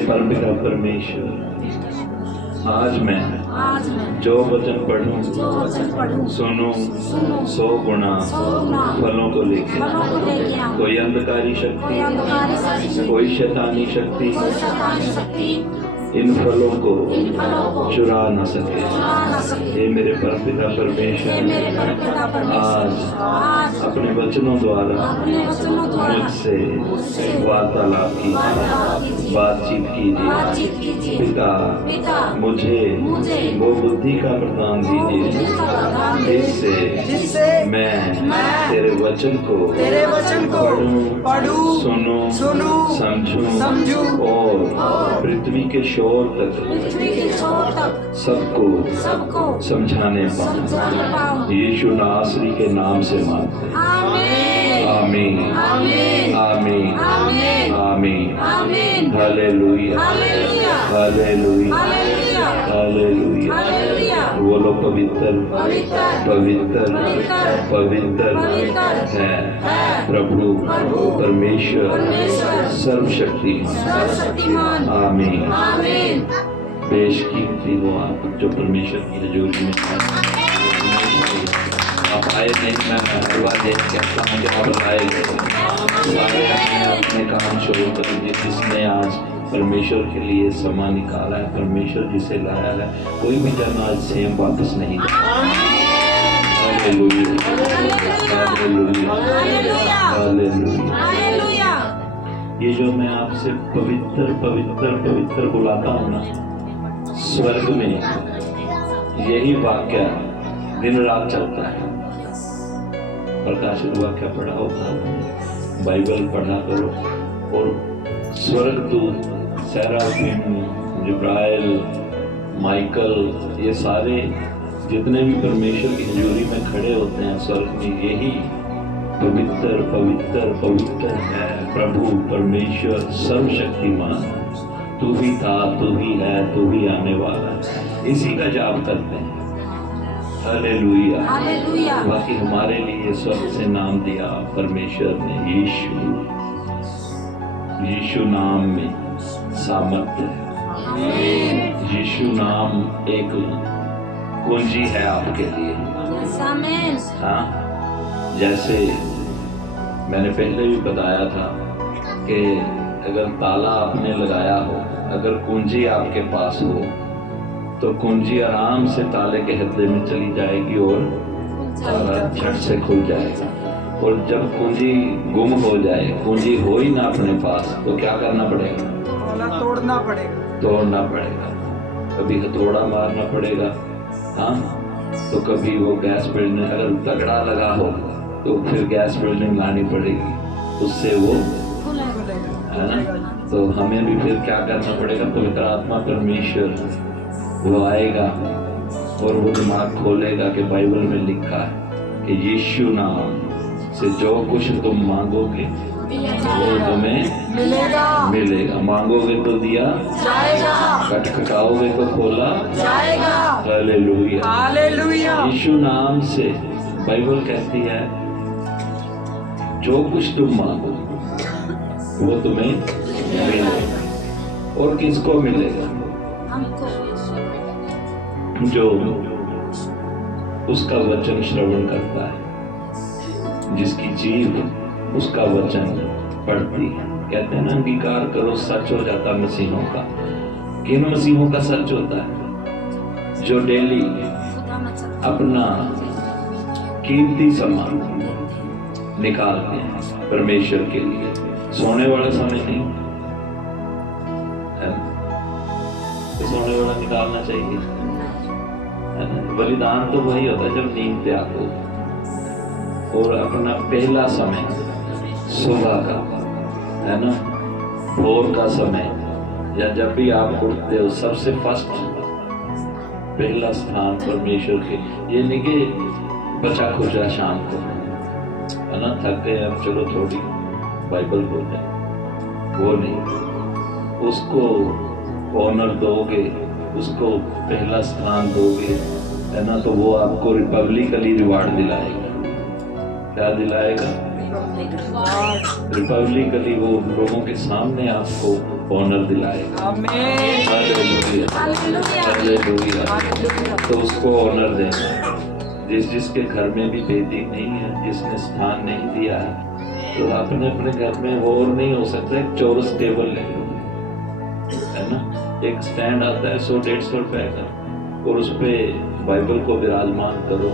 परमपिता परमेश्वर, आज मैं जो वचन पढ़ूं सुनूं 100 गुना फलों को लेके कोई अंधकारी शक्ति, कोई शैतानी शक्ति इन फलों को चुरा न सके। हे मेरे परमपिता परमेश्वर, आज अपने वचनों द्वारा मुझसे वार्तालाप की, बातचीत कीजिए। पिता, मुझे वो बुद्धि का प्रदान दीजिए जिससे मैं तेरे वचन को पढ़ूं, सुनूं, समझूं और पृथ्वी के शोर तक सबको समझाने पाऊं। यीशु नासरी के नाम से मांगते हैं। आमीन, आमीन, आमीन, आमीन। Hallelujah, hallelujah, hallelujah. वो लोग पवित्र पवित्र पवित्र है प्रभु परमेश्वर सर्वशक्तिमान। आमीन। बेशकीमती हो आप जो परमेश्वर की हजूरी में आप आए नहीं। मैं धन्यवाद कहता हूँ कि आप आए सारे अपने काम शुरू कर दिए। जिसने आज परमेश्वर के लिए समय निकाला है, परमेश्वर जिसे लाया है, कोई भी जन आज सेम वापस नहीं जाए। ये जो मैं आपसे पवित्र पवित्र पवित्र बुलाता हूँ ना, स्वर्ग में यही वाक्य दिन रात चलता है। प्रकाशित वाक्य पढ़ा होता है, बाइबल पढ़ा करो और स्वर्गदूत सेराफिम, जिब्राइल, माइकल, ये सारे जितने भी परमेश्वर की हजूरी में खड़े होते हैं स्वर्ग में, यही पवित्र पवित्र पवित्र है प्रभु परमेश्वर सर्वशक्तिमान। तू ही था, तू ही है, तू ही आने वाला है। इसी का जाप करते हैं। Hallelujah, hallelujah. बाकी हमारे लिए स्वर्ग से नाम दिया परमेश्वर ने, यीशु नाम में सामर्थ्य है। यीशु नाम एक कुंजी है आपके लिए। हाँ, जैसे मैंने पहले भी बताया था कि अगर ताला आपने लगाया हो, अगर कुंजी आपके पास हो, तो कुंजी आराम से ताले के हथले में चली जाएगी और ताला झट से खुल जाएगा। और जब कुंजी गुम हो जाए, कुंजी हो ही ना अपने पास, तो क्या करना पड़ेगा? तोड़ना पड़ेगा। कभी हथौड़ा मारना पड़ेगा, हाँ, तो कभी वो गैस बिल्डिंग अगर तगड़ा लगा हो तो फिर गैस बिल्डिंग लानी पड़ेगी, उससे वो है ना। तो हमें भी फिर क्या करना पड़ेगा? पवित्र आत्मा परमेश्वर वो आएगा और वो दिमाग खोलेगा कि बाइबल में लिखा है कि यीशु नाम से जो कुछ तुम मांगोगे वो तुम्हें मिलेगा। मांगोगे तो दिया जाएगा, खटखटाओगे तो खोला जाएगा। Hallelujah, hallelujah. यीशु नाम से बाइबल कहती है जो कुछ तुम मांगो वो तुम्हें मिलेगा। और किसको मिलेगा? जो उसका वचन श्रवण करता है, जिसकी जीभ उसका वचन पढ़ती है। कहते हैं ना, अंगीकार करो सच हो जाता मसीहों का। किन मसीहों का सच होता है? जो डेली अपना कीमती सामान निकालते हैं परमेश्वर के लिए। सोने वाला समय नहीं है, तो सोने वाला निकालना चाहिए, है ना। बलिदान तो वही होता है जब नींद त्याग हो। और अपना पहला समय सुबह का, है ना, भोर का समय, या जब भी आप उठते हो, सबसे फर्स्ट पहला स्थान परमेश्वर के। ये नहीं कि बचा खुचा शाम को, है ना, थक गए अब चलो थोड़ी बाइबल बोल जाए, वो नहीं। उसको ऑनर दोगे, उसको पहला स्थान दोगे, है ना, तो वो आपको रिपब्लिकली रिवार्ड दिलाएगा। क्या दिलाएगा? रिपब्लिकली वो लोगों के सामने आपको ऑनर दिलाएगा। Hallelujah, hallelujah. तो उसको ऑनर देना। जिसके घर में भी बेदी नहीं है, जिसने स्थान नहीं दिया है, तो अपने अपने घर में वो और नहीं हो सकता। एक चौरस टेबल ले लो, है ना, एक स्टैंड आता है 100-150 रुपए का, और उस पे बाइबल को विराजमान करो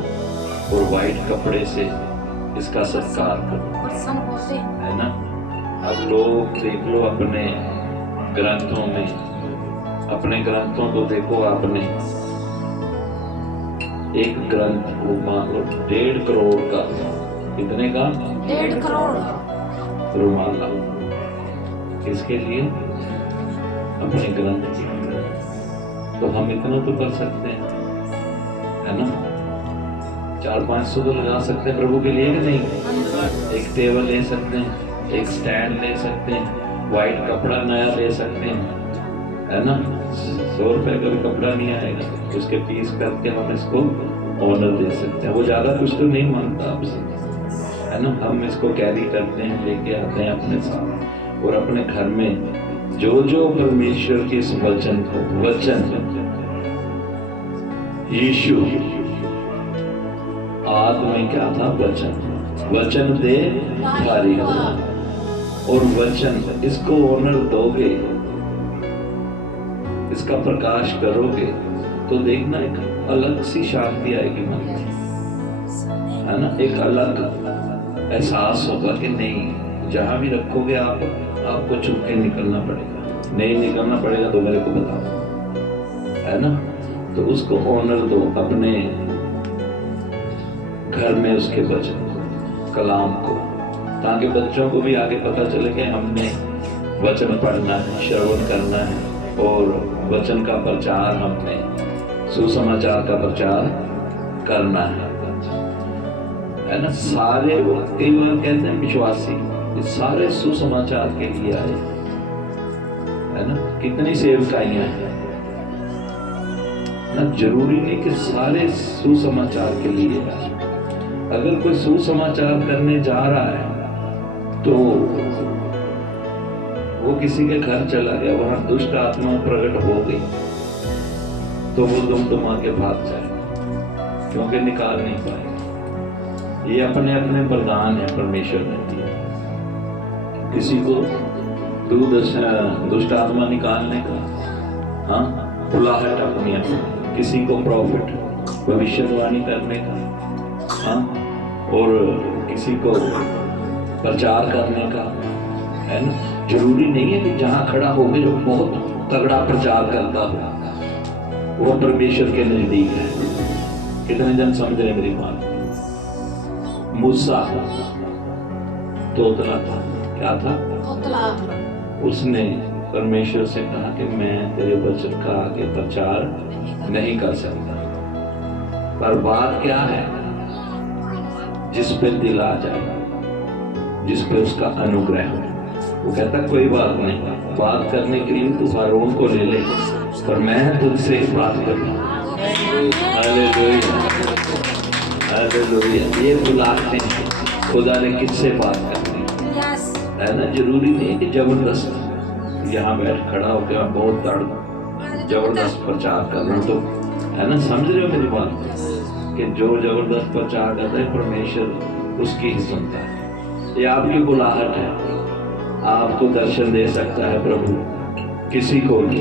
और व्हाइट कपड़े से इसका सत्कार करो, है ना। अब लोग देख लो अपने ग्रंथों में, अपने ग्रंथों को देखो आपने, एक ग्रंथ को मान लो 1.5 करोड़ का, कितने का? 1.5 करोड़ रुमाला। किसके लिए? अपने ग्रंथ। तो हम इतना तो कर सकते हैं, है ना। 400-500 तो लगा सकते हैं प्रभु के लिए कि नहीं। एक टेबल ले सकते हैं, एक स्टैंड ले सकते हैं, व्हाइट कपड़ा नया ले सकते हैं, है ना। 100 रुपए का भी कपड़ा नहीं आएगा, उसके पीस करके हम इसको ऑनर दे सकते हैं। वो ज्यादा कुछ तो नहीं मांगता आपसे, है ना। हम इसको कैरी करते हैं, लेके आते हैं अपने साथ, और अपने घर में जो जो परमेश्वर के इस वचन को, वचन यीशु आदि में क्या था? वचन। वचन दे भारी हो, और वचन इसको ऑनर दोगे, इसका प्रकाश करोगे, तो देखना एक अलग सी शांति आएगी मन में, है ना। एक अलग एहसास होगा कि नहीं, जहां भी रखोगे आपको छुप के निकलना पड़ेगा। नहीं निकलना पड़ेगा तो मेरे को बताओ, है ना। तो उसको ऑनर दो अपने घर में, उसके वचन को, कलाम को, ताकि बच्चों को भी आगे पता चले कि हमने वचन पढ़ना है, श्रवण करना है, और वचन का प्रचार, हमने सुसमाचार का प्रचार करना है ना। सारे कई बार कहते हैं विश्वासी, ये सारे सुसमाचार के लिए आए, है ना। कितनी सेवकाइयां हैं ना, जरूरी नहीं कि सारे सुसमाचार के लिए आए। अगर कोई सुसमाचार करने जा रहा है तो वो किसी के घर चला गया, वहां दुष्ट आत्मा प्रकट हो गई, तो वो दुम के भाग जाए, क्योंकि निकाल नहीं पाए। ये अपने अपने वरदान है परमेश्वर ने दिया। किसी को दुष्ट आत्मा निकालने का, हाँ, बुलाहट अपनी अपनी, किसी को प्रॉफिट, भविष्यवाणी करने का, हाँ, और किसी को प्रचार करने का, है ना। जरूरी नहीं है कि जहां खड़ा होकर जो बहुत तगड़ा प्रचार करता हो वो परमेश्वर के नजदीक है। कितने जन समझ रहे मेरी बात? मूसा तोतला था, क्या था? तोतला। उसने परमेश्वर से कहा कि मैं तेरे वचन का आगे प्रचार नहीं कर सकता। पर बात क्या है? जिस पे दिल आ जाए, जिस पे उसका अनुग्रह हो, वो कहता कोई बात नहीं, बात करने के लिए तू फारून को ले ले, पर मैं तुझसे बात करूंगा। Hallelujah, hallelujah. ये बुलाते हैं खुदा ने किससे बात करनी है ना। जरूरी नहीं कि जबरदस्त यहाँ बैठ खड़ा होकर बहुत जबरदस्त प्रचार कर रहा हूँ, तो है ना। समझ रहे हो मेरी बात? कि जो जबरदस्त प्रचार करता है परमेश्वर उसकी ही सुनता है। ये आपकी बुलाहट है, आपको दर्शन दे सकता है प्रभु, किसी को भी,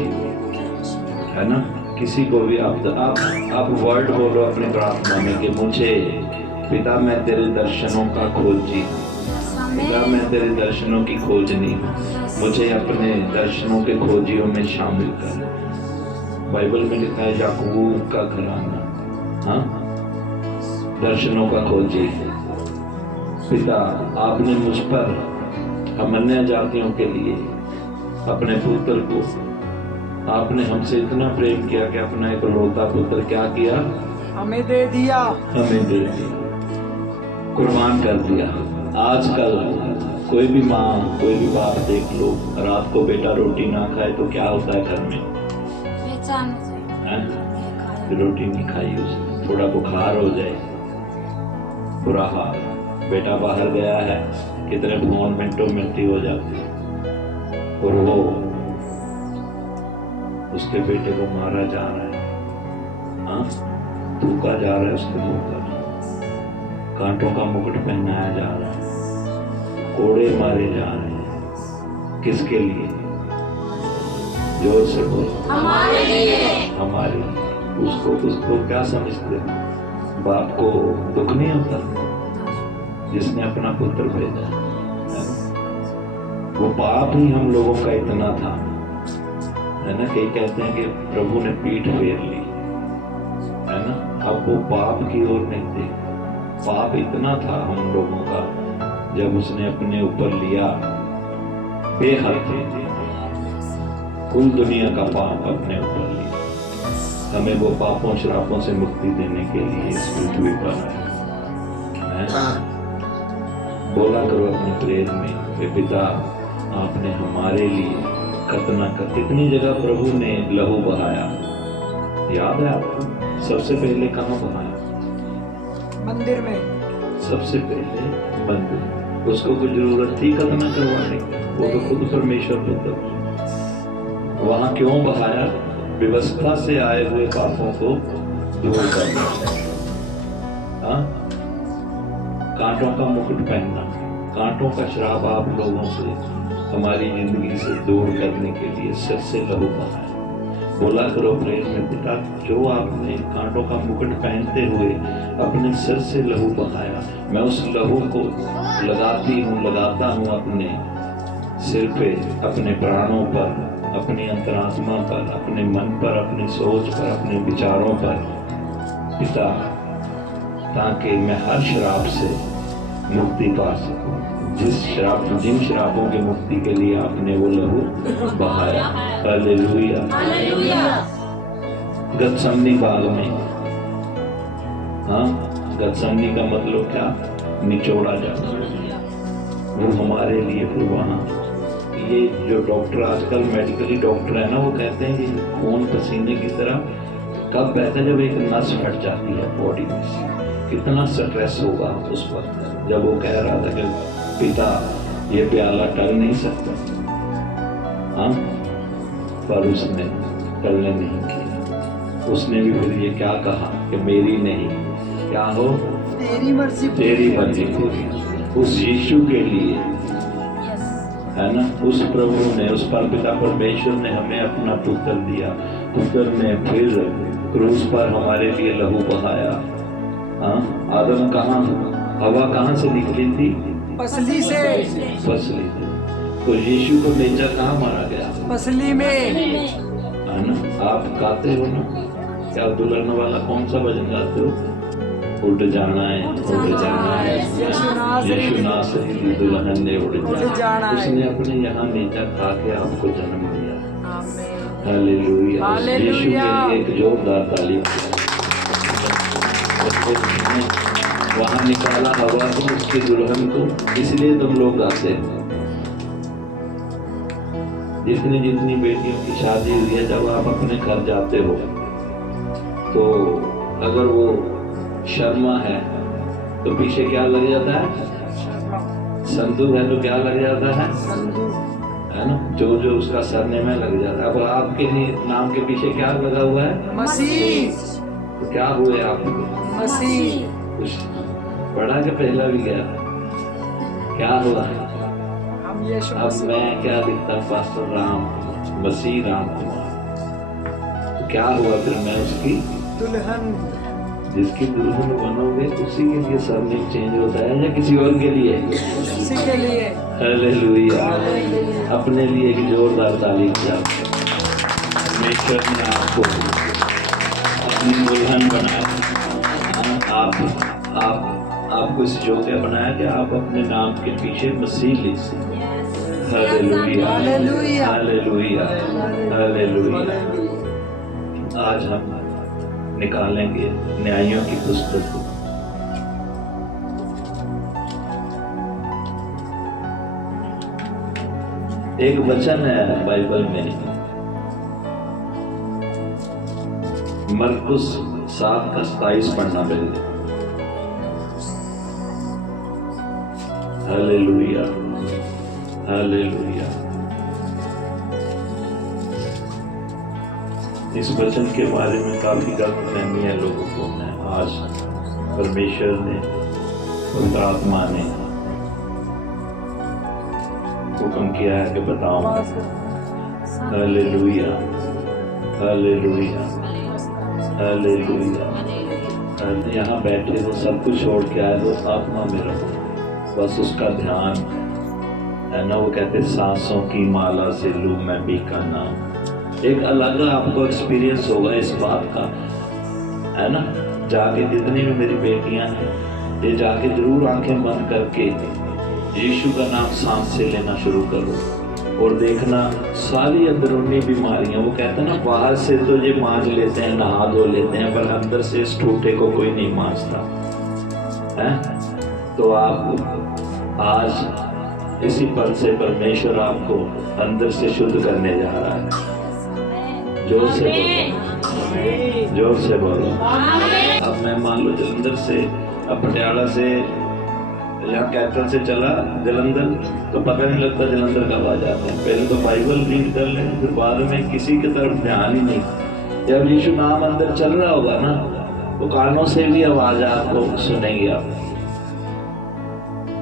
है ना। किसी को भी आप वर्ड बोलो अपनी प्रार्थना में कि मुझे पिता मैं तेरे दर्शनों का खोजी, पिता मैं तेरे दर्शनों की खोजनी, मुझे अपने दर्शनों के खोजियों में शामिल कर। बाइबल में लिखा है याकूब का घराना, हाँ, दर्शनों का खोजी। पिता आपने मुझ पर, हम अन्य जातियों के लिए अपने पुत्र को, आपने हमसे इतना प्रेम किया कि अपना एक लौता पुत्र क्या किया? हमें दे दिया, हमें दे दिया, कुर्बान कर दिया। आजकल कोई भी माँ, कोई भी बाप देख लो, रात को बेटा रोटी ना खाए तो क्या होता है घर में? रोटी नहीं खाई, उसने थोड़ा बुखार हो जाए, बुरा हाल। बेटा बाहर गया है, कितने फोन मिनटों मिनटी हो जाते, और वो उसके बेटे को मारा जा रहा है, हाँ, थूका जा रहा है उसके मुंह पर, कांटों का मुकुट पहनाया जा रहा है, कोड़े मारे जा रहे हैं। किसके लिए? जोर से बोलो, हमारे लिए। हमारे लिए। उसको क्या समझते हो? बाप को दुख नहीं होता जिसने अपना पुत्र भेजा है? वो पाप ही हम लोगों का इतना था, है ना? कई कहते हैं कि प्रभु ने पीठ फेर ली, है ना? अब वो पाप की ओर नहीं थे, पाप इतना था हम लोगों का, जब उसने अपने ऊपर लिया बेहद कुल दुनिया का पाप अपने ऊपर लिया, हमें वो पापों श्रापों से मुक्ति देने के लिए इस पृथ्वी पर है। बोला करो अपने प्रेम में कि पिता आपने हमारे लिए कितनी जगह प्रभु ने लहू बहाया, याद है आपको? सबसे पहले कहाँ बहाया? मंदिर में। सबसे पहले मंदिर। उसको कोई जरूरत थी खतना करवाने की? वो तो खुद परमेश्वर पुत्र। वहां क्यों बहाया? व्यवस्था से आए हुए पापों को दूर करना, हाँ? कांटों का मुकुट पहनना, कांटों का श्राप आप लोगों से हमारी जिंदगी से दूर करने के लिए सिर से लहू बहाया। बोला करो प्रेम में, पिता जो आपने कांटों का मुकुट पहनते हुए अपने सिर से लहू बहाया, मैं उस लहू को लगाता हूँ अपने सिर पे, अपने प्राणों पर, अपनी अंतरात्मा पर, अपने मन पर, अपनी सोच पर, अपने विचारों पर, पिता, ताकि मैं हर श्राप से मुक्ति पा सकूं। जिन श्रापों की मुक्ति के लिए आपने वो लहू बहाया। हालेलुया। गतसमनी बाग में, हाँ, गतसमनी का मतलब क्या? निचोड़ा जाना। वो हमारे लिए फिर वहाँ, ये जो डॉक्टर आजकल मेडिकली डॉक्टर है ना, वो कहते हैं कि खून पसीने की तरह कब बहता है? जब एक नस फट जाती है बॉडी में से, कितना स्ट्रेस होगा उस पर। जब वो कह रहा था कि पिता ये प्याला टल नहीं सकता, हाँ, पर उसने टलने नहीं किया। उसने भी फिर ये क्या कहा कि मेरी नहीं, क्या हो? तेरी मर्जी पूरी। उस यीशु के लिए, है ना, उस प्रभु ने, उस परपिता परमेश्वर ने हमें अपना पुत्र दिया। पुत्र ने फिर क्रूस पर हमारे लिए लहू बहाया। हाँ, आदम कहाँ, हवा कहाँ से निकली थी? पसली से। तो यीशु को नेचा कहाँ मारा गया? पसली में, है ना? आप गाते हो ना, क्या दुल्हन वाला कौन सा भजन गाते हो? उड़ जाना है, उड़ जाना है, यीशु नासरी दुल्हन ने उड़ जाना। उसने अपने यहाँ नेचा खा के आपको जन्म दिया। हालेलुया। यीशु के लिए एक जोरदार ताली। वहां निकाला हवा को, उसकी दुल्हन को, इसलिए तुम लोग गाते हैं। जितनी बेटियों की शादी हुई है, जब आप अपने घर जाते हो तो अगर वो शर्मा है तो पीछे क्या लग जाता है? संधू है तो क्या लग जाता है? है ना? जो उसका सरनेम है लग जाता है। अब आपके नाम के पीछे क्या लगा हुआ है? मसीह। तो क्या हुए आप? मसीह। कुछ पढ़ा के पहला भी गया, क्या हुआ? अब मैं क्या दिखता? पास्टर राम, मसीह राम कुमार। तो क्या हुआ फिर? मैं उसकी दुल्हन, जिसकी दुल्हन बनोगे उसी के लिए सरनेम चेंज होता है या किसी और के लिए? उसी के लिए। हालेलुया। अपने लिए एक जोरदार ताली किया। परमेश्वर ने आपको अपनी दुल्हन बनाया। आपको इस योग्य बनाया कि आप अपने नाम के पीछे मसीह लिख सकें। Hallelujah, hallelujah, hallelujah. आज हम निकालेंगे न्यायों की पुस्तक को। एक वचन है बाइबल में, मरकुस 7:27 पढ़ना पड़ेगा। Hallelujah, hallelujah. इस वचन के बारे में काफी गलतफहमी है लोगों को। मैं आज परमेश्वर ने, पवित्र आत्मा ने हुक्म किया है कि बताओ। Hallelujah, hallelujah, hallelujah. यहाँ बैठे हो, सब कुछ छोड़ के आए हो, आत्मा में रहो, बस उसका ध्यान है ना। वो कहते सांसों की माला से लूं मैं भी का नाम। एक अलग आपको एक्सपीरियंस होगा इस बात का, है ना। जाके जितनी भी मेरी बेटियां हैं, ये जाके जरूर आंखें बंद करके यीशु का नाम सांस से लेना शुरू करो और देखना सारी अंदरूनी बीमारियां, वो कहते हैं ना, बाहर से तो ये मांज लेते हैं, नहा धो लेते हैं, पर अंदर से इस टूटे को कोई नहीं मांजता है। तो आप आज इसी पल से परमेश्वर आपको अंदर से शुद्ध करने जा रहा है। जोर से बोलो, जोर से बोलो। अब मैं मान लो जलंधर से, अब पटियाला से या कैथल से चला जलंधर, तो पता नहीं लगता जलंधर कब आ जाते हैं। पहले तो बाइबल रीड कर लें, फिर बाद में किसी की तरफ ध्यान ही नहीं। जब यीशु नाम अंदर चल रहा होगा ना, तो कानों से भी आवाज आपको सुनेंगे। आप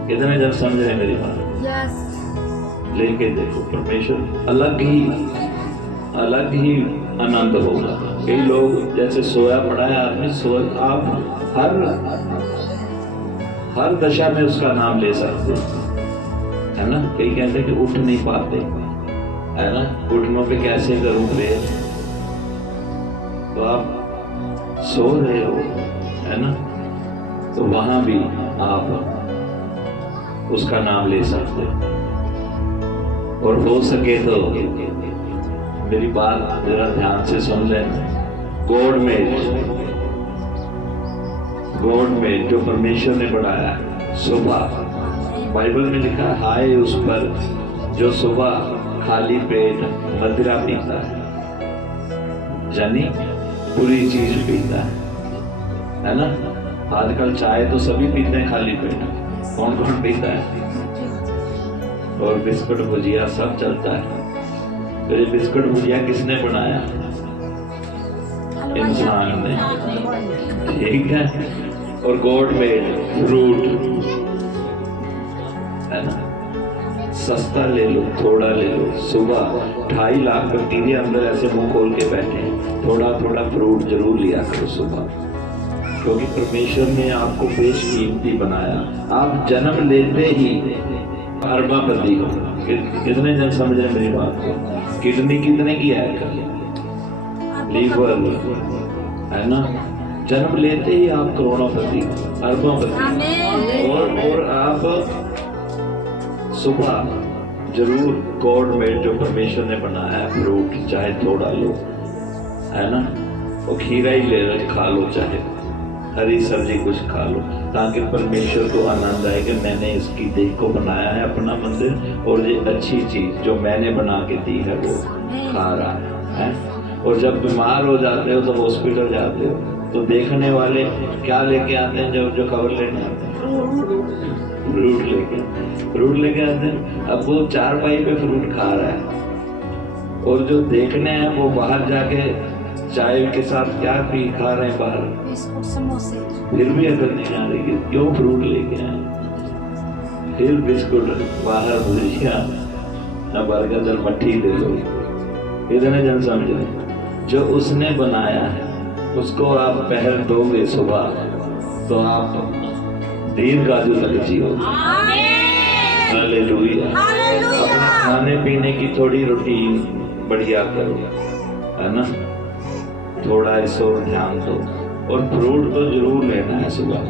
कितने जब समझ रहे मेरी बात? लेके देखो, परमेश्वर अलग ही आनंद होगा। कई लोग जैसे सोया पड़ा है आदमी, आप हर दशा में उसका नाम ले सकते है ना। कई कहते हैं कि उठ नहीं पाते, है ना, घुटनों पे कैसे करूं प्रेयर, तो आप सो रहे हो, है ना, तो वहां भी आप उसका नाम ले सकते हो। और हो सके तो मेरी बात जरा ध्यान से सुन लेना। गॉड मेड जो परमेश्वर ने बढ़ाया सुबह, बाइबल में लिखा है, हाय उस पर जो सुबह खाली पेट मदिरा पीता है, यानी बुरी चीज पीता है ना। आजकल चाय तो सभी पीते हैं खाली पेट, कौन कौन पीता है, और बिस्कुट भुजिया सब चलता है। तो ये बिस्कुट भुजिया किसने बनाया? इंसान ने, ठीक है। और गॉड मेड फ्रूट, है ना, सस्ता ले लो, थोड़ा ले लो। सुबह 2.5 लाख बैक्टीरिया अंदर ऐसे मुंह खोल के बैठे हैं, थोड़ा थोड़ा फ्रूट जरूर लिया करो सुबह, क्योंकि परमेश्वर ने आपको बेशकीमती बनाया। आप जन्म लेते ही अरबापति हो। कितने जन समझ रहे मेरी बात को? किडनी कितने की है, लीवर, है ना, जन्म लेते ही आप करोड़ोंपति, अरबोंपति। और आप सुबह जरूर गॉड मेड जो परमेश्वर ने बनाया है फ्रूट, चाहे थोड़ा लो, है ना, वो खीरा ही ले खा लो, चाहे हरी सब्जी कुछ खा लो, ताकि परमेश्वर को आनंद आए कि मैंने इसकी देह को बनाया है अपना मंदिर, और ये अच्छी चीज जो मैंने बना के दी है वो खा रहा है। और जब बीमार हो जाते हो तो हॉस्पिटल जाते हो, तो देखने वाले क्या लेके आते हैं? जब जो खबर लेने आते हैं, फ्रूट लेके आते हैं। अब वो 4 पे फ्रूट खा रहा है, और जो देखने हैं वो बाहर जाके चाय के साथ क्या पी खा रहे हैं बाहर, बिस्कुट समोसे। फिर भी अगर नहीं आ रही, क्यों फ्रूट लेके आए? फिर बिस्कुट बाहर, भुजिया, बर्गर, मट्ठी दे दो। इतने जन समझ रहे, जो उसने बनाया है उसको आप पहल दोगे सुबह, तो आप दीर्घायु तक जियोगे। हालेलुया। अपने खाने पीने की थोड़ी रूटीन बढ़िया करो, है ना, थोड़ा इस और ध्यान दो, और फ्रूट तो जरूर लेना है सुबह,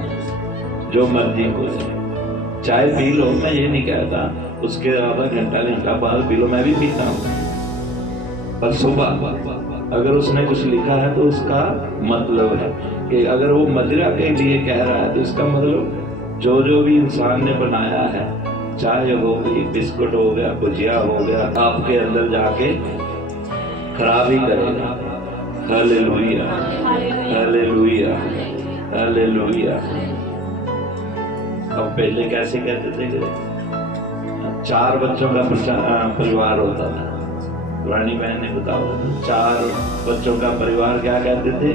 जो मर्जी हो जाए। चाय पी लो, मैं ये नहीं कहता, उसके आधा घंटा बाद पी लो, मैं भी पीता हूँ, पर सुबह अगर उसने कुछ लिखा है तो उसका मतलब है कि अगर वो मदिरा के लिए कह रहा है तो इसका मतलब जो जो भी इंसान ने बनाया है, चाय हो गई, बिस्कुट हो गया, भुजिया हो गया, आपके अंदर जाके खराब ही करेगा। Hallelujah, hallelujah, hallelujah. अब पहले कैसे कहते थे 4 बच्चों का परिवार होता था। पुरानी बहन ने बताया 4 बच्चों का परिवार क्या कहते थे?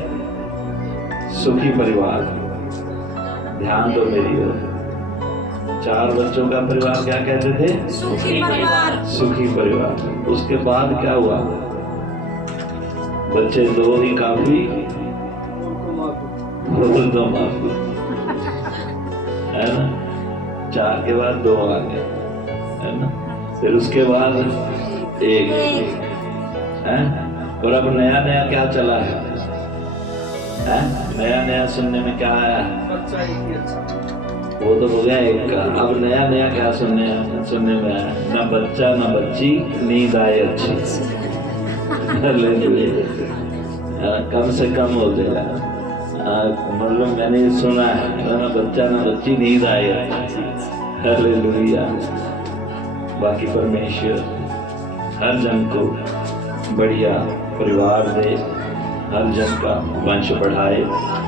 सुखी परिवार। ध्यान दो मेरी ओर। 4 बच्चों का परिवार क्या कहते थे? सुखी परिवार। सुखी परिवार। उसके बाद क्या हुआ? बच्चे 2 ही काफी, तो माफी, है ना? 4 के बाद 2 आ गए, है ना? फिर उसके बाद 1 है। और अब नया नया क्या चला है? नया नया सुनने में क्या आया है? वो तो हो गया 1 का। अब नया नया क्या सुनने में आया? ना बच्चा ना बच्ची, नींद आए अच्छी। कम से कम हो जाएगा। मतलब मैंने सुना है ना बच्चा ना बच्ची, नींद आए अच्छी। हालेलुया। बाकी परमेश्वर हर जन को बढ़िया परिवार दे, हर जन का वंश बढ़ाए।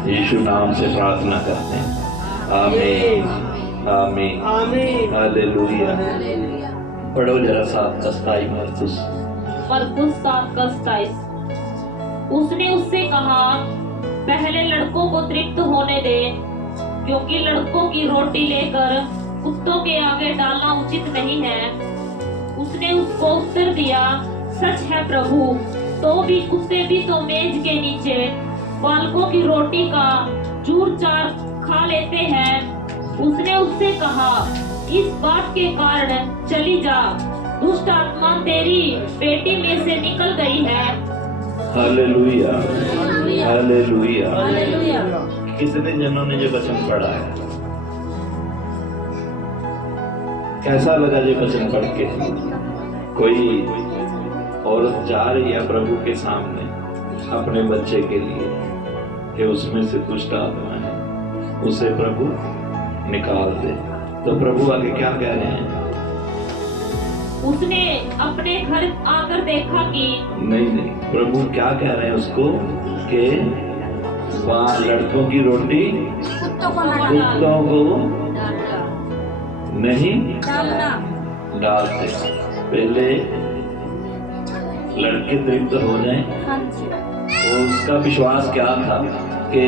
यीशु नाम से प्रार्थना करते हैं। आमीन आमीन आमीन। हालेलुया। पढ़ो जरा 7:27 मरकुस 7:27। उसने उससे कहा, पहले लड़कों को तृप्त होने दे, क्योंकि लड़कों की रोटी लेकर कुत्तों के आगे डालना उचित नहीं है। उसने उसको उत्तर दिया, सच है प्रभु, तो भी कुत्ते भी तो मेज के नीचे बालकों की रोटी का चूर चार खा लेते हैं। उसने उससे कहा, इस बात के कारण चली जा, दुष्ट आत्मा तेरी बेटी में से निकल गई है। Hallelujah hallelujah. हालेलुया। कितने जनों ने ये वचन पढ़ा है? कैसा लगा ये वचन पढ़ के? कोई औरत जा रही है प्रभु के सामने अपने बच्चे के लिए कि उसमें से दुष्ट आत्मा है, उसे प्रभु निकाल दे। तो प्रभु आगे क्या कह रहे हैं? उसने अपने घर आकर देखा कि नहीं, प्रभु क्या कह रहे हैं उसको कि लड़कों की रोटी कुत्तों को नहीं डालना। डालते। पहले लड़के तृप्त हो जाएं। और उसका विश्वास क्या था कि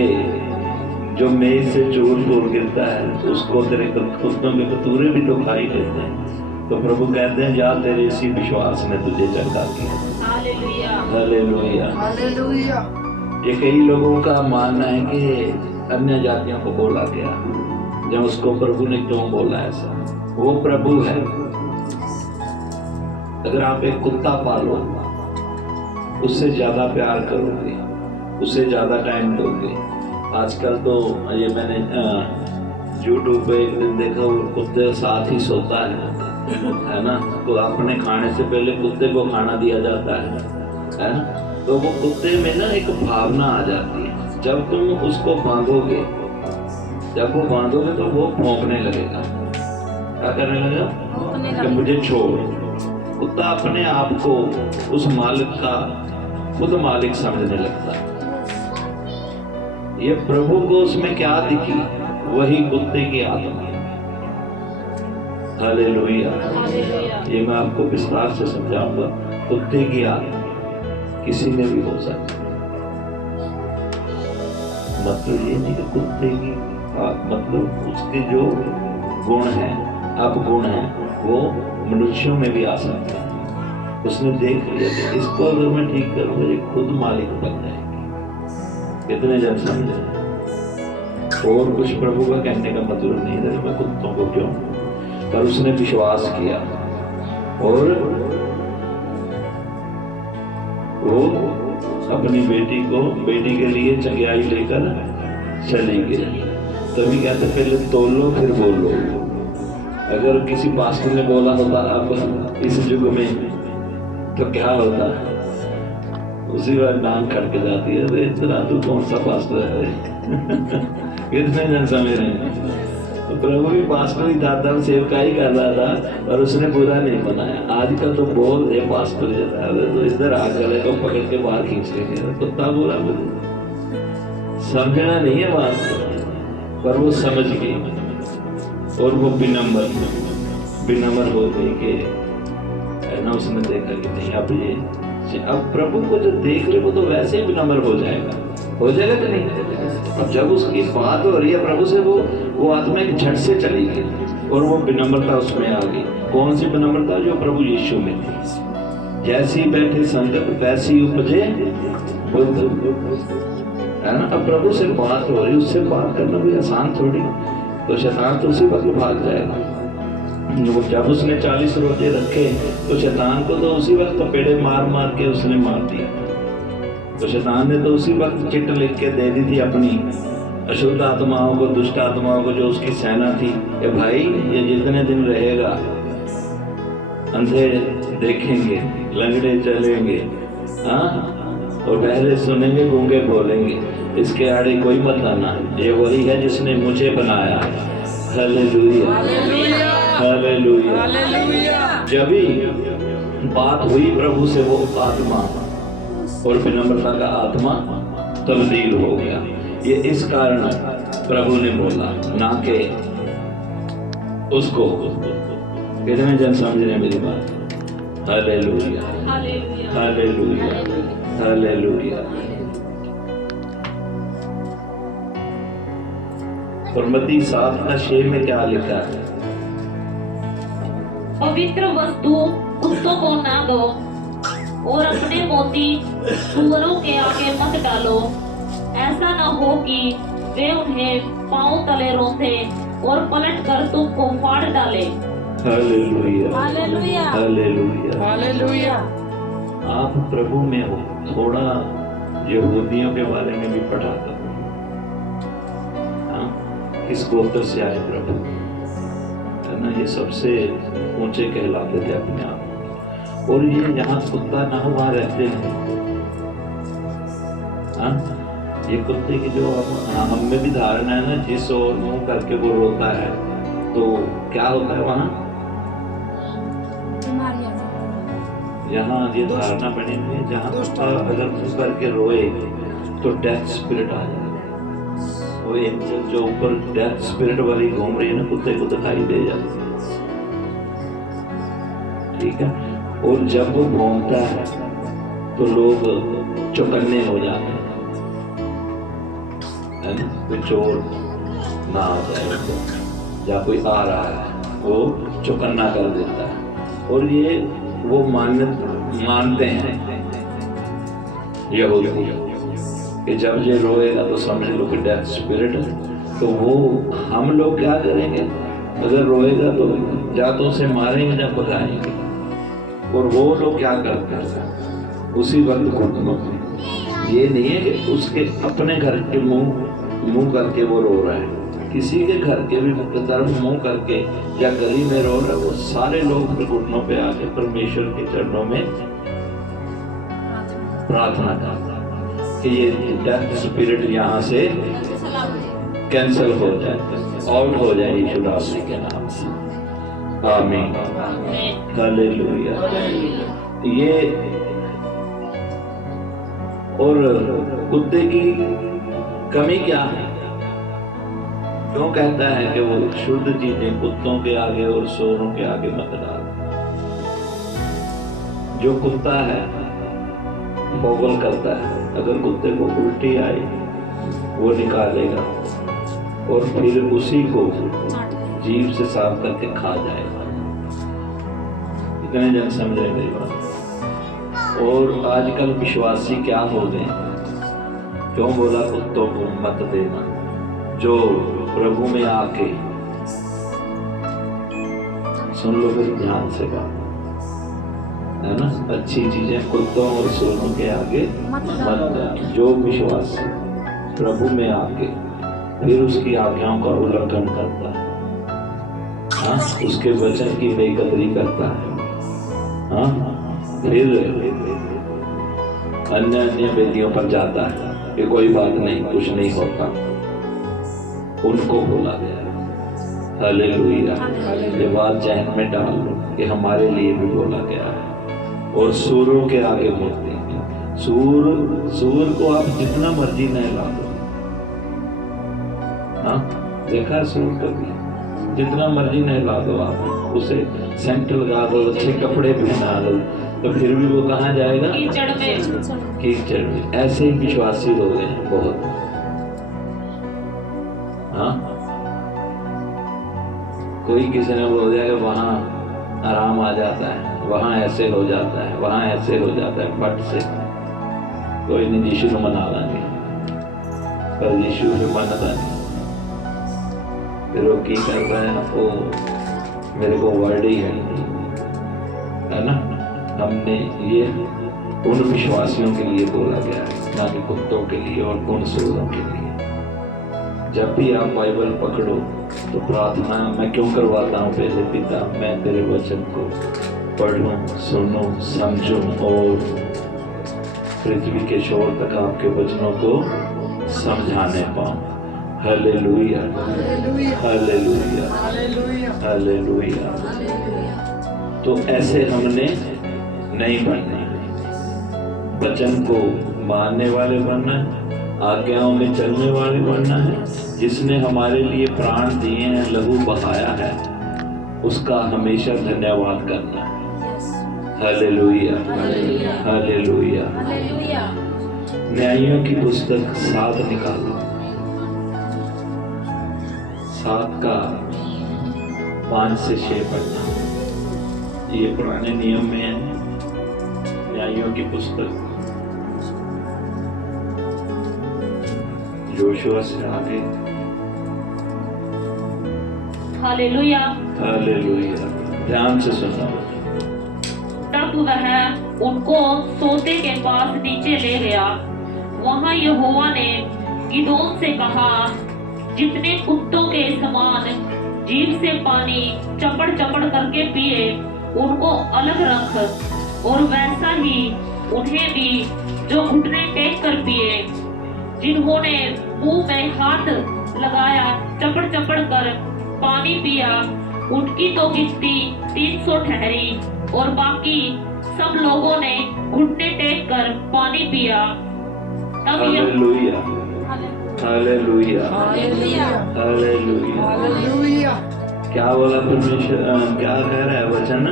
जो मेज से चूर फूल गिरता है उसको तेरे कुत्तों के कतूरे भी तो खाई लेते हैं। तो प्रभु कहते हैं, या तेरे इसी विश्वास ने तुझे चंगा किया। Hallelujah hallelujah hallelujah. ये कई लोगों का मानना है कि अन्य जातियों को बोला गया, जब उसको प्रभु ने क्यों बोला ऐसा? वो प्रभु है। अगर आप एक कुत्ता पालो, उससे ज्यादा प्यार करोगे, उससे ज्यादा टाइम दोगे। आजकल तो ये मैंने YouTube पे एक दिन देखा, वो कुत्ते साथ ही सोता है ना? तो अपने खाने से पहले कुत्ते को खाना दिया जाता है ना? तो वो कुत्ते में ना एक भावना आ जाती है। जब तुम उसको बांधोगे, जब वो बांधोगे तो वो भौंकने लगेगा। क्या करने लगेगा? कि मुझे छोड़। कुत्ता अपने आप को उस मालिक का खुद मालिक समझने लगता है। ये प्रभु को उसमें क्या दिखी? वही कुत्ते की आत्मा। हालेलुया। ये मैं आपको विस्तार से समझाऊंगा। कुत्ते की आत्मा किसी में भी हो सकती है। मतलब ये नहीं कि कुत्ते की मतलब उसके जो गुण हैं, अपगुण हैं, वो मनुष्यों में भी आ सकते हैं। उसने देख लिया कि इसको अगर मैं ठीक करूंगा ये खुद मालिक बन जाएगी। कितने जन समझे? और कुछ प्रभु का कहने का मतलब नहीं था मैं कुत्तों को क्यों, पर उसने विश्वास किया और वो अपनी बेटी के लिए चंगाई लेकर चली गई। तभी कहते पहले तोलो फिर बोलो। अगर किसी पास्टर ने बोला होता अब इस युग में तो क्या होता? उसी बार नाम खट के जाती है, तो इतना तू कौन सा पास्टर है? कितने जन समझ रहे हैं? तो प्रभु भी पास्टर ही था, तब सेवकाई कर रहा था और उसने बुरा नहीं बनाया। आजकल तो बोल दे पास्टर जैसा है तो इधर आ गले को पकड़ के बाहर खींच लेंगे। कुत्ता बुरा समझना नहीं है बात, पर वो समझ गई और वो विनम्र विनम्र हो गई कि है ना, उसने देखा कि नहीं अब प्रभु को जो देख रहे वो तो वैसे ही विनम्र हो जाएगा कि नहीं। अब जब उसकी बात हो रही है प्रभु से, वो आत्मा एक झट से चली गई और वो विनम्रता उसमें आ गई। कौन सी विनम्रता? जो प्रभु यीशु में थी। जैसी बैठे संगत वैसी उपजे बुद्ध, है ना। अब प्रभु से बात हो रही, उससे बात करना भी आसान थोड़ी, तो शैतान तो उसी वक्त भाग जाएगा। जब उसने 40 रोजे रखे तो शैतान को तो उसी वक्त पेड़े मार मार के उसने मार दिया। तो शैतान ने तो उसी वक्त चिट्ठ लिख के दे दी थी अपनी अशुद्ध आत्माओं को, दुष्ट आत्माओं को, जो उसकी सेना थी, कि भाई ये जितने दिन रहेगा, अंधे देखेंगे, लंगड़े चलेंगे, हाँ, और बहरे सुनेंगे, गूंगे बोलेंगे, इसके आड़े कोई मत आना। ये वही है जिसने मुझे बनाया है। Hallelujah, hallelujah, hallelujah. जब ही बात हुई प्रभु से, वो आत्मा और विनम्रता का आत्मा तब्दील हो गया। ये इस कारण प्रभु ने बोला, ना के उसको। कितने जन समझ रहे मेरी बात? Hallelujah, hallelujah, hallelujah. और मत्ती 7:6 में क्या लिखा है? पवित्र वस्तु कुत्तों को ना दो और अपने मोती सूअरों के आगे मत डालो, ऐसा न हो कि वे उन्हें पांव तले रोंदे और पलट कर तुमको फाड़ डाले। Hallelujah, hallelujah, hallelujah, hallelujah. आप प्रभु में हो। थोड़ा यहूदियों के बारे में भी पढ़ा था। किस गोत्र से आए प्रभु, है ना। ये सबसे ऊंचे कहलाते थे अपने आप। और ये यहाँ कुत्ता ना हो, वहां रहते हैं। हाँ, ये कुत्ते की जो हम में भी धारणा है ना, जिस और मुंह करके वो रोता है, तो क्या होता है वहां? यहाँ ये धारणा बनी हुई है, जहाँ कुत्ता अगर मुंह करके रोए तो डेथ स्पिरिट आ जाए। वो एंजल जो ऊपर डेथ स्पिरिट वाली घूम रही है ना, कुत्ते को दिखाई दे जाती है। ठीक है। और जब वो घूमता है तो लोग चौकन्ने हो जाते हैं, कोई चोर ना आ जाए तो, या कोई आ रहा है वो चौकन्ना कर देता है। और ये वो मानते हैं यहूदी कि जब ये रोएगा तो समझ लो कि डेथ स्पिरिट है। तो वो हम लोग क्या करेंगे? अगर रोएगा तो या तो उसे मारेंगे या भगाएंगे। और वो लोग क्या करते हैं? उसी वक्त घुटनों में, ये नहीं है कि उसके अपने घर के मुंह करके वो रो रहा है, किसी के घर के भी तरफ मुंह करके या गली में रो रहा है, वो सारे लोग घुटनों पे आके परमेश्वर के चरणों में प्रार्थना करते हैं कि ये डेथ स्पिरिट यहाँ से कैंसल हो जाए, आउट हो जाए यीशु रास्ते के नाम से। आमीन, हालेलुया। ये और कुत्ते की कमी क्या है? क्यों कहता है कि वो शुद्ध चीजें कुत्तों के आगे और सूअरों के आगे मत डाल? जो कुत्ता है बोगल करता है, अगर कुत्ते को उल्टी आई वो निकालेगा और फिर उसी को जीभ से साफ करके खा जाएगा। इतने जन समझे मेरी बात? और आजकल विश्वासी क्या हो गए? क्यों बोला कुत्तों को मत देना? जो प्रभु में आके, सुन लो फिर ध्यान से बात, है ना, अच्छी चीजें कुत्तों और सूअरों के आगे मत देना। जो विश्वासी प्रभु में आके फिर उसकी आज्ञाओं का उल्लंघन करता है, हाँ, उसके वचन की बेकदरी करता है, हाँ, फिर अन्य वेदियों पर जाता है कि कोई बात नहीं, कुछ नहीं होता, उनको बोला गया। हालेलुया। ये बात जहन में डाल लो कि हमारे लिए भी बोला गया है। और सूरों के आगे मूर्ति, सूर को आप जितना मर्जी नहला दो, हाँ, देखा सूर कभी जितना मर्जी नहला दो आप, उसे सेंट लगा दो, अच्छे कपड़े पहना दो, तो फिर भी वो कहाँ जाएगा? कीचड़ में। कीचड़ में। ऐसे ही विश्वासी लोग हैं बहुत। हाँ, कोई किसी ने बोल दिया कि वहाँ आराम आ जाता है, वहाँ ऐसे हो जाता है, वहाँ ऐसे हो जाता है, फट से कोई नहीं, यीशु को मना लेंगे, पर यीशु से मनता नहीं। फिर वो की कर रहे हैं, वो मेरे को वर्ड ही है ना। हमने ये उन विश्वासियों के लिए बोला गया है, ना कि कुत्तों के लिए और गुणसूरों के लिए। जब भी आप बाइबल पकड़ो तो प्रार्थना मैं क्यों करवाता हूँ? पहले पिता, मैं तेरे वचन को पढ़ूं, सुनूं, समझूं और पृथ्वी के छोर तक आपके वचनों को समझाने पाऊं। Hallelujah, hallelujah, hallelujah. तो ऐसे हमने नहीं बनना है, वचन को मानने वाले बनना है, आज्ञाओं में चलने वाले बनना है। जिसने हमारे लिए प्राण दिए हैं, लहू बहाया है, उसका हमेशा धन्यवाद करना है। Hallelujah, hallelujah. न्यायियों की पुस्तक 7 निकालो, 7 का 5 से 6 पढ़ना। ये पुराने नियम में है, न्यायियों की पुस्तक योशुआ से आगे। Hallelujah, hallelujah. ध्यान से सुनो। तब वह उनको सोते के पास नीचे ले गया। वहां यहोवा ने गिदोन से कहा, जितने कुत्तों के समान जीभ से पानी चपड़ चपड़ करके पिए, उनको अलग रख, और वैसा ही उन्हें भी जो घुटने टेक कर पिए, जिन्होंने मुंह में हाथ लगाया, चपड़ चपड़ कर पानी पिया, उनकी तो गिनती 300 ठहरी, और बाकी सब लोगों ने घुटने टेक कर पानी पिया। तब हालेलुया, हालेलुया, हालेलुया। क्या बोला परमेश्वर? क्या कह रहा है वचन?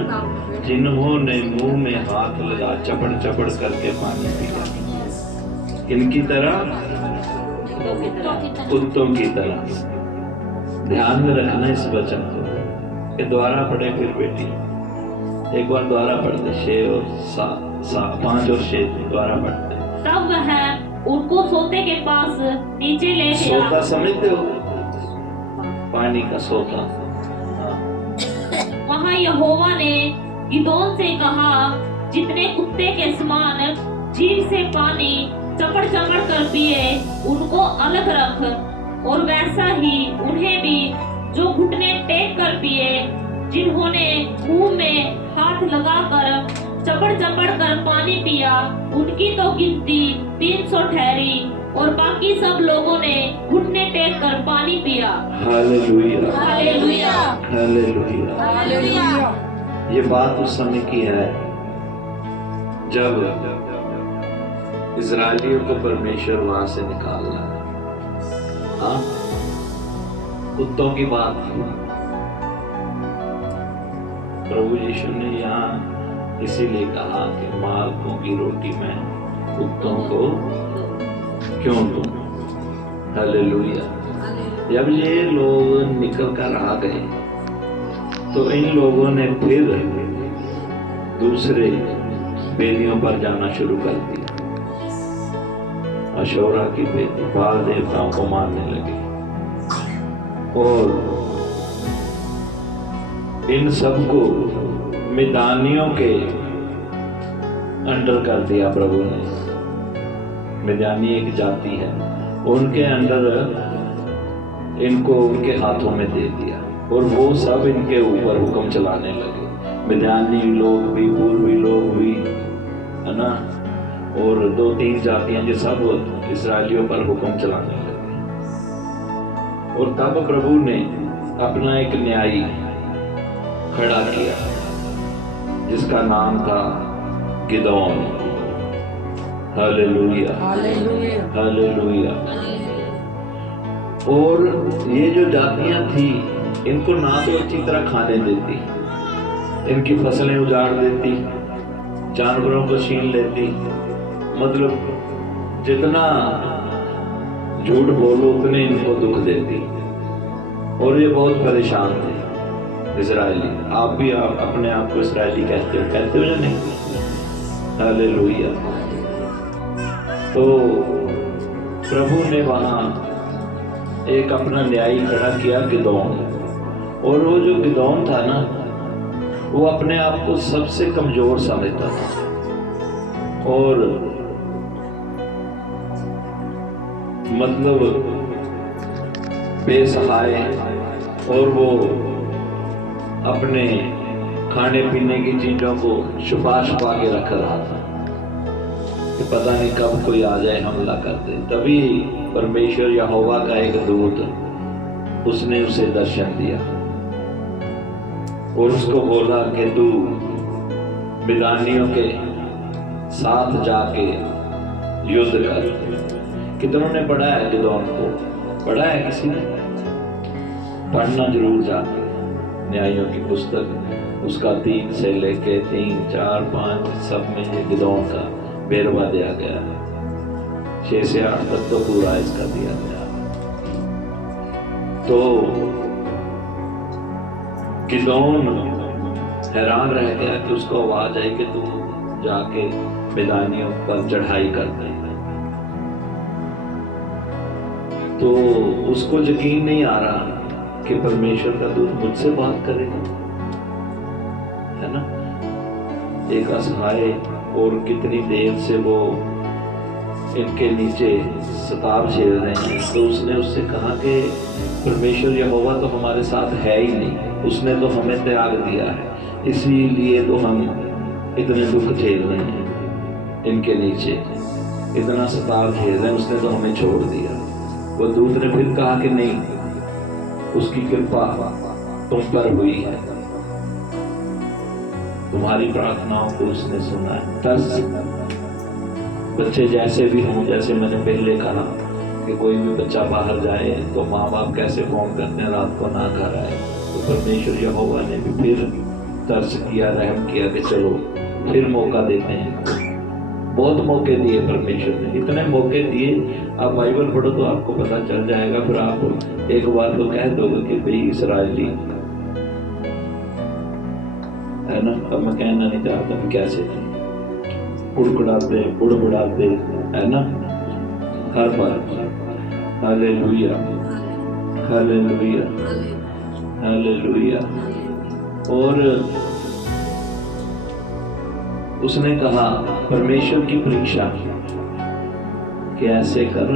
जिन्होंने मुंह में हाथ लगा चपड़ चपड़ करके पानी पिया, इनकी तरह, कुत्तों की तरह। ध्यान में रखना इस वचन को। ये द्वारा पढ़े फिर बेटी, एक बार द्वारा पढ़ते, 6 और 7, 5 और 6 द्वारा पढ़ते। तब वह उनको सोते के पास नीचे ले गया। सोता समझते हो? पानी का सोता। वहां यहोवा ने गिदोन से कहा, जितने कुत्ते के समान जीभ से पानी चपड़ चपड़ कर पिए, उनको अलग रख, और वैसा ही उन्हें भी जो घुटने टेक कर पिए, जिन्होंने मुंह में हाथ लगाकर चपड़ चपड़ कर पानी पिया, उनकी तो गिनती 300 ठहरी, और बाकी सब लोगों ने घुटने टेक कर पानी पिया। Hallelujah, hallelujah, hallelujah, hallelujah. ये बात उस समय की है जब इजरायलियों को परमेश्वर वहां से निकालना है। हाँ, कुत्तों की बात प्रभु यीशु ने यहाँ इसीलिए कहा कि मालकों की रोटी में कुत्तों को क्यों दूं? हालेलुया। जब ये लोग निकल कर आ गए तो इन लोगों ने फिर दूसरे वेदियों पर जाना शुरू कर दिया। अशोरा की बेटी बाल देवताओं को मानने लगे, और इन सबको मिदानियों के अंडर कर दिया प्रभु ने। मिदानी एक जाति है, उनके अंडर इनको उनके हाथों में दे दिया, और वो सब इनके ऊपर हुक्म चलाने लगे। मिदानी लोग भी, पूर्वी लोग भी, है ना, और 2-3 जातियां जो सब इस्राएलियों पर हुक्म चलाने लगे। और तब प्रभु ने अपना एक न्यायी खड़ा किया जिसका नाम था गिदोन। Hallelujah, hallelujah, hallelujah. और ये जो जातियां थी इनको ना तो अच्छी तरह खाने देती, इनकी फसलें उजाड़ देती, जानवरों को छीन लेती, मतलब जितना झूठ बोलो उतने इनको दुख देती। और ये बहुत परेशान थे इजराइली। आप भी अपने आप को इजराइली कहते हो या नहीं? हालेलुया। तो प्रभु ने वहां एक अपना न्यायी खड़ा किया, गिदोन। और वो जो गिदोन था ना, वो अपने आप को सबसे कमजोर समझता था और मतलब बेसहाय, और वो अपने खाने पीने की चीजों को छुपा के रख रहा था कि पता नहीं कब कोई आ जाए हमला कर दे। तभी परमेश्वर यहोवा का एक दूत उसने उसे दर्शन दिया और उसको बोला कि तू मिदानियों के साथ जाके युद्ध कर। कितनों ने पढ़ा है गिदोन को? पढ़ा है किसी ने? पढ़ना जरूर जाके न्यायों की पुस्तक, उसका 3 से लेके 3, 4, 5 सब में ये गिदोन का बेरवा दिया गया है। 6 से 8 तक तो पूरा इसका दिया गया। तो गिदोन हैरान रह गया कि उसको आवाज आई कि तू जाके मैदानियों पर चढ़ाई कर दे। तो उसको यकीन नहीं आ रहा कि परमेश्वर का दूत मुझसे बात करेगा, है ना? एक असहाय, और कितनी देर से वो इनके नीचे सताव झेल रहे हैं। तो उसने उससे कहा कि परमेश्वर यहोवा तो हमारे साथ है ही नहीं, उसने तो हमें त्याग दिया है, इसीलिए तो हम इतने दुख झेल रहे हैं, इनके नीचे इतना सताव झेल रहे हैं, उसने तो हमें छोड़ दिया। वो दूत ने फिर कहा कि नहीं, उसकी कृपा तुम पर हुई है, तुम्हारी प्रार्थनाओं को उसने सुना है। दस बच्चे जैसे भी हों, जैसे मैंने पहले कहा कि कोई भी बच्चा बाहर जाए तो माँ बाप कैसे फोन करते हैं रात को ना घर आए, तो परमेश्वर यहोवा ने भी फिर तरस किया, रहम किया कि चलो फिर मौका देते हैं। बहुत मौके दिए परमेश्वर ने, इतने मौके दिए, आप बाइबल पढ़ो तो आपको पता चल जाएगा। फिर आप एक बार तो कह दोगे कि भाई इस्राएली, है ना? अब मैं कहना नहीं चाहता कि कैसे उड़कुड़ाते बुड़बुड़ाते, है ना, हर बार। Hallelujah, hallelujah, hallelujah. और उसने कहा परमेश्वर की परीक्षा कि ऐसे कर,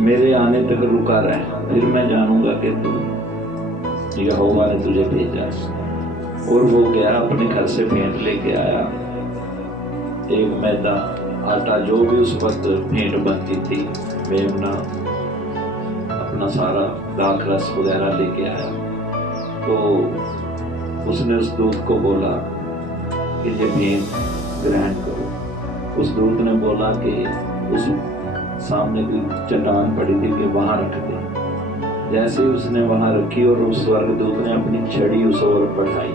मेरे आने तक रुका रहे, फिर मैं जानूंगा कि तू यहोवा ने तुझे भेजा। और वो गया, अपने घर से भेंट लेके आया, एक मैदा आटा, जो भी उस वक्त भेंट बनती थी, मेमना, अपना सारा दाख रस वगैरह लेके आया। तो उसने उस दूत को बोला कि ये भेंट ग्रहण करो। उस दूत ने बोला कि उस सामने कोई चट्टान पड़ी थी कि वहां रख दे। जैसे उसने वहां रखी और उस स्वर्गदूत ने अपनी छड़ी उस ओर बढ़ाई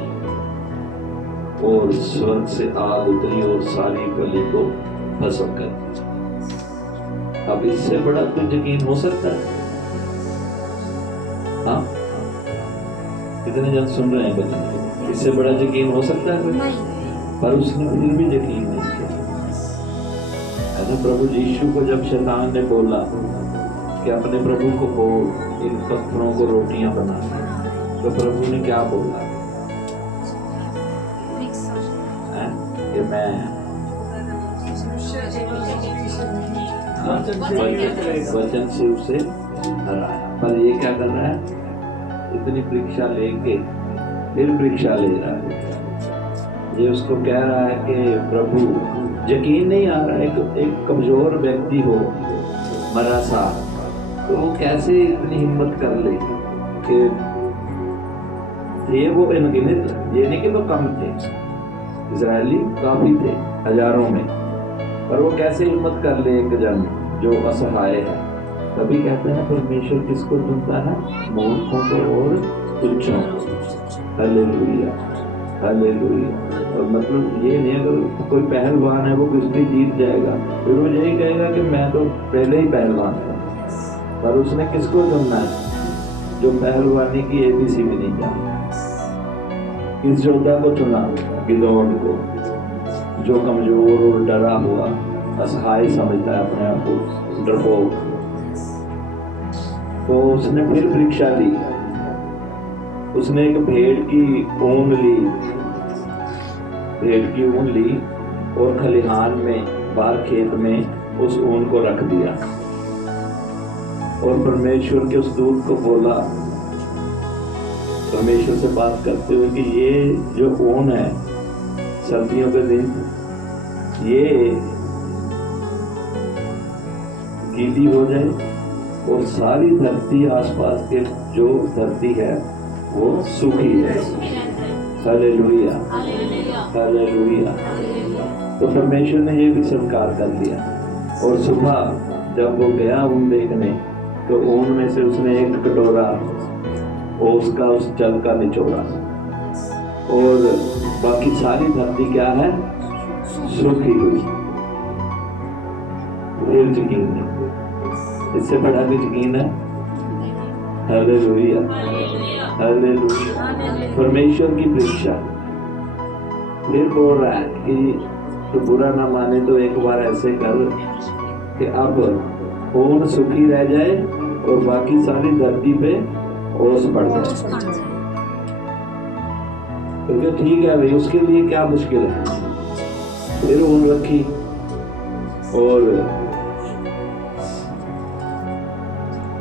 और स्वर्ग से आग उतरी और सारी बलि को भस्म कर दिया। अब इससे बड़ा कुछ यकीन हो सकता है? हाँ, कितने जन सुन रहे हैं बच्चे? इससे बड़ा यकीन हो सकता है कोई? पर उसने फिर भी यकीन नहीं किया। ऐसा प्रभु यीशु को जब शैतान ने बोला कि अपने प्रभु को बोल इन पत्थरों को रोटियां बना, तो प्रभु ने क्या बोला? कि मैं वचन से उसे हराया। पर ये क्या कर रहा है? इतनी परीक्षा लेके फिर परीक्षा ले रहा है। ये उसको कह रहा है कि प्रभु, यकीन नहीं आ रहा है। एक कमजोर व्यक्ति हो, मरा सा, तो वो कैसे इतनी हिम्मत कर ले कि ये वो अनगिनत, ये नहीं कि वो कम थे, इजरायली काफी थे, हजारों में, पर वो कैसे हिम्मत कर ले एक जन जो असहाय है, तभी कहते हैं परमेश्वर किसको चुनता है? मूर्खों को और तुच्छों को। Hallelujah, hallelujah. और मतलब ये नहीं अगर कोई पहलवान है वो कुश्ती जीत जाएगा फिर वो यही कहेगा कि मैं तो पहले ही पहलवान था, पर उसने किसको चुनना है? जो पहलवानी की एबीसी भी नहीं जानता। किस योद्धा को चुना? गिदोन को, जो कमजोर और डरा हुआ असहाय समझता है अपने आप को, डरपोक। तो उसने फिर परीक्षा ली, उसने एक भेड़ की ऊन ली, भेड़ की ऊन ली और खलिहान में बाहर खेत में उस ऊन को रख दिया और परमेश्वर के उस दूत को बोला, परमेश्वर से बात करते हुए कि ये जो ऊन है सर्दियों के दिन ये गीली हो जाए और सारी धरती आसपास के जो धरती है वो सूखी है। Hallelujah, hallelujah. तो परमेश्वर ने ये भी स्वीकार कर लिया और सुबह जब वो गया ऊन देखने तो ऊन में से उसने एक कटोरा ओस का उस जल का निचोड़ा और बाकी सारी धरती क्या है? सूखी हुई। फिर यकीन नहीं, इससे बड़ा भी यकीन है। Hallelujah, hallelujah. परमेश्वर की परीक्षा। फिर बोल रहा है कि तो बुरा ना माने तो एक बार ऐसे कर कि अब ऊन सूखी रह जाए और बाकी सारी धरती पे ओस पड़ जाए। क्योंकि ठीक है भाई, उसके लिए क्या मुश्किल है। फिर ऊन रखी और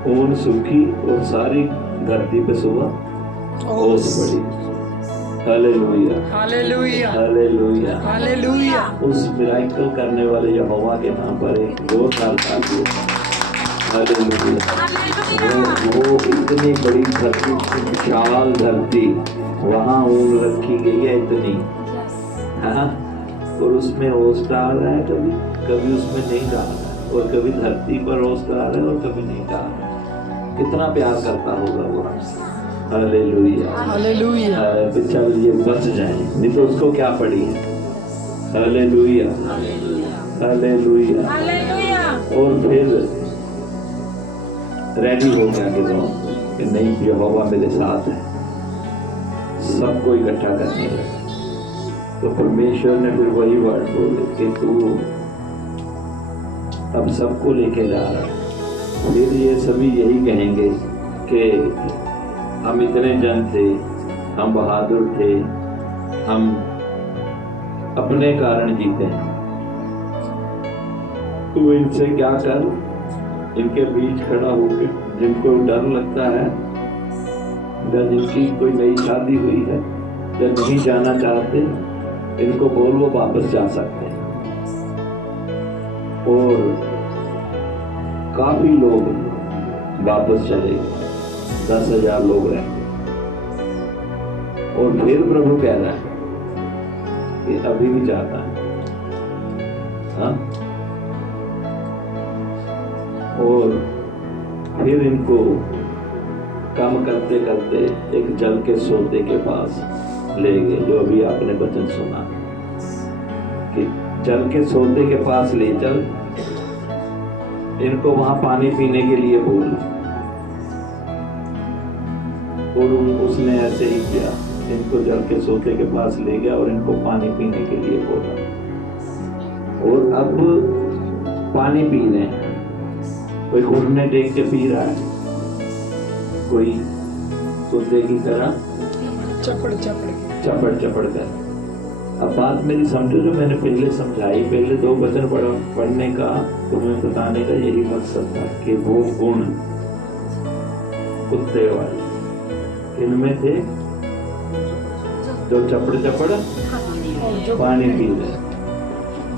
ऊन सूखी और सारी धरती पे सुबह ओस पड़ी। Hallelujah, hallelujah, hallelujah, hallelujah. उस मिराकल करने वाले यहोवा के नाम पर एक जोरदार ताली। हालेलुया। वो इतनी बड़ी धरती, विशाल धरती, वहाँ ऊन रखी गई है इतनी, हाँ, और उसमें ओस डाल रहा है, कभी कभी उसमें नहीं डाल रहा है, और कभी धरती पर ओस डाल रहा है और कभी नहीं डाल रहा है। कितना प्यार करता होगा वो। Hallelujah, hallelujah. चल ये बच जाए, नहीं तो उसको क्या पड़ी है। Hallelujah, hallelujah, hallelujah. और फिर रेडी हो गया कि नहीं, यहोवा मेरे साथ है, सबको इकट्ठा करने लगा। तो परमेश्वर ने फिर वही वर्ड बोले कि तू अब सबको लेके जा रहा है। फिर ये सभी यही कहेंगे कि हम इतने जन थे, हम बहादुर थे, हम अपने कारण जीते हैं। तो इनसे क्या कर, इनके बीच खड़ा होकर जिनको डर लगता है या जिनकी कोई नई शादी हुई है या नहीं जाना चाहते, इनको बोल वो वापस जा सकते हैं। और काफी लोग वापस चले, 10,000 लोग रहे। और फिर प्रभु कह रहा है कि अभी भी जाता है, हाँ? और फिर इनको कम करते करते एक जल के सोते के पास ले गए, जो अभी आपने वचन सुना कि जल के सोते के पास ले चल, इनको वहां पानी पीने के लिए बोल। और उसने ऐसे ही किया, इनको जल के सोते के पास ले गया और इनको पानी पीने के लिए बोला। और अब पानी पी रहे हैं, कोई घुटने टेक के पी रहा है, कोई कुत्ते की तरह चपड़ चपड़ कर। अब बात मेरी समझो, जो मैंने पहले समझाई, पहले 2 वचन पढ़ने का तुम्हें बताने का यही मकसद था कि वो गुण कुत्ते वाले इनमें थे जो चपड़ चपड़ पानी पी रहे,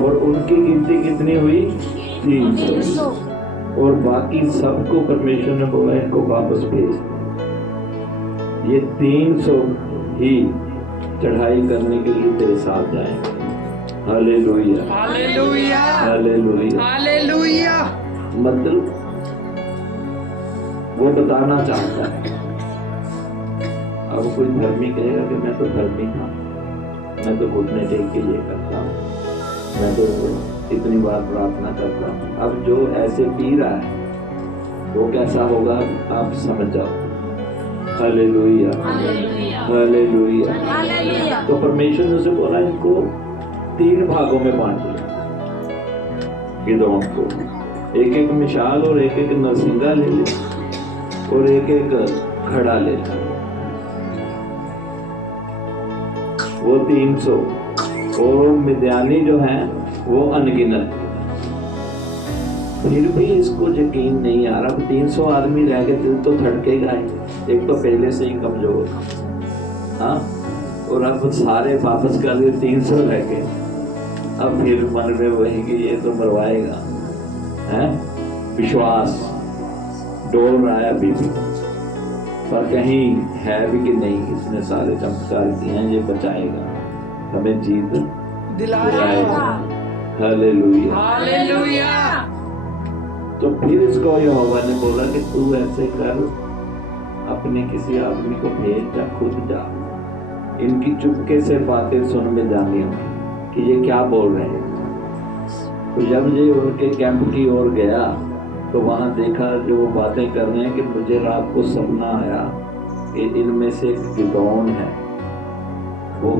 और उनकी गिनती कितनी हुई? 300। और बाकी सबको परमेश्वर ने बोला इनको वापस भेज। ये 300 ही चढ़ाई करने के लिए तेरे साथ जाएंगे। Hallelujah, hallelujah, hallelujah, hallelujah. मतलब वो बताना चाहता है। अब कोई धर्मी कहेगा कि मैं तो धर्मी था, मैं तो घुटने टेक के ये करता हूँ, मैं तो इतनी बार प्रार्थना करता हूँ। अब जो ऐसे पी रहा है वो कैसा होगा आप समझ जाओ। Hallelujah, hallelujah. तो परमेश्वर ने उसे बोला इनको 3 भागों में बांट दिया, गिदोन को। एक एक मिशाल और एक एक नरसिंगा ले ले और एक एक खड़ा ले ले। वो 300 और मिद्यानी जो हैं वो अनगिनत। फिर भी इसको यकीन नहीं आ रहा। 300 आदमी रह गए, दिल तो धड़केगा ही, एक तो पहले से ही कमजोर, हाँ, और अब सारे वापस कर दिए, 300 रह गए। अब फिर मन में वही कि ये तो मरवाएगा, है विश्वास डोल रहा है अभी भी, पर कहीं है भी कि नहीं इसने सारे चमत्कार किए हैं, ये बचाएगा, हमें जीत दिलाएगा। Hallelujah, hallelujah. तो फिर इसको यहोवा ने बोला कि तू ऐसे कर, अपने किसी आदमी को भेज, जा खुद जा, इनकी चुपके से बातें सुन में जानी होगी कि ये क्या बोल रहे हैं। तो जब ये उनके कैंप की ओर गया तो वहां देखा जो वो बातें कर रहे हैं कि मुझे रात को सपना आया कि इनमें से एक गिदोन है, वो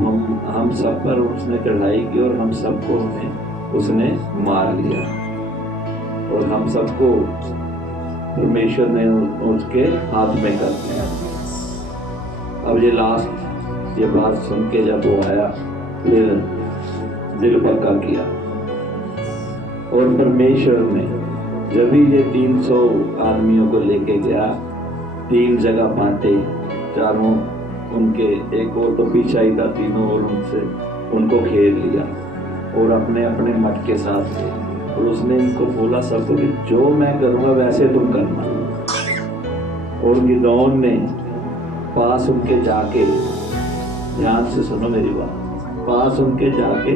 हम सब पर उसने चढ़ाई की और हम सबको उसने मार लिया और हम सबको परमेश्वर ने उसके हाथ में कर दिया। अब ये लास्ट ये बात सुन के जब वो आया फिर दिल पक्का किया और परमेश्वर ने जब भी ये 300 आदमियों को लेके गया, 3 जगह बांटे, चारों उनके, एक और तो पीछा ही था, तीनों और उनको घेर लिया और अपने अपने मठ के साथ थे। और उसने इनको बोला सबको कि जो मैं करूँगा वैसे तुम करना। और गिदोन ने पास उनके जाके, ध्यान से सुनो मेरी बात, पास उनके जाके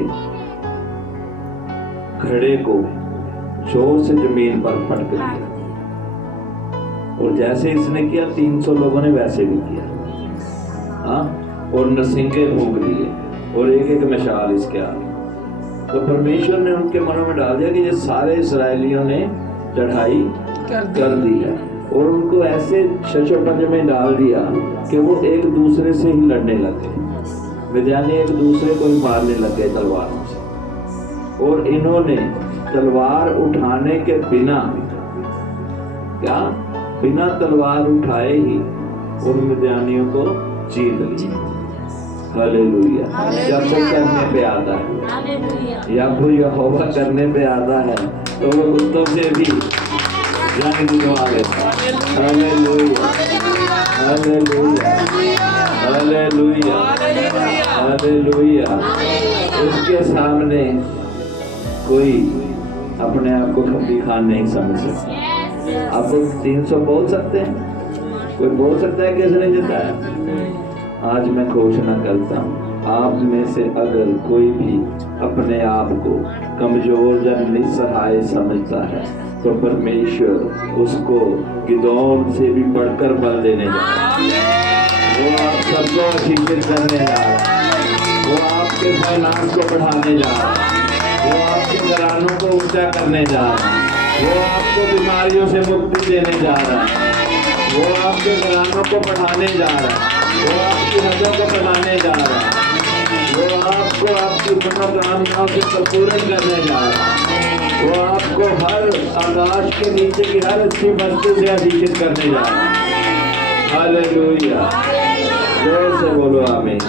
घड़े को जोर से जमीन पर पटक दिया और जैसे इसने किया 300 लोगों ने वैसे भी किया, हाँ, और नरसिंगे फूंक लिए और एक एक मशाल इसके आगे। तो परमेश्वर ने उनके मनों में डाल दिया कि ये सारे इस्राएलियों ने चढ़ाई कर दी है और उनको ऐसे छछोपंजे में डाल दिया कि वो एक दूसरे से ही लड़ने लगे, मिद्यानी एक दूसरे को ही मारने लगे तलवारों से। और इन्होंने तलवार उठाने के बिना, क्या बिना तलवार उठाए ही उन मिद्यानियों को जीत लिया। हालेलुया। जब वो करने पे आता है या फिर यहोवा करने पे आता है तो वो कुत्तों से भी जान दिलवा लेता है। Hallelujah, hallelujah, hallelujah, hallelujah. उसके सामने कोई अपने आप को खपी खान नहीं समझ सकता। आप 300 बोल सकते हैं, कोई बोल सकता है किसने जिताया? आज मैं घोषणा करता हूँ, आप में से अगर कोई भी अपने आप को कमजोर या निस्सहाय समझता है तो परमेश्वर उसको गिदोन से भी बढ़कर बल देने जा रहा है। वो आप सबको आशीषित करने जा रहा है, वो आपके फाइनेंस को बढ़ाने जा रहा है, वो आपके घरानों को ऊंचा करने जा रहा है, वो आपको बीमारियों से मुक्ति देने जा रहा है, वो आपके घरानों को बढ़ाने जा रहा है, वो आपकी हदों को बढ़ाने जा रहा है, वो आपको आपकी मनोकामनाओं से संपूर्ण करने जा रहा है, वो आपको हर आकाश के नीचे की हर अच्छी वस्तु से आशीषित करने जा रहा है। हालेलुया, जोर से बोलो आमीन,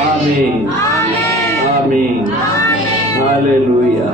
आमीन, आमीन, हालेलुया।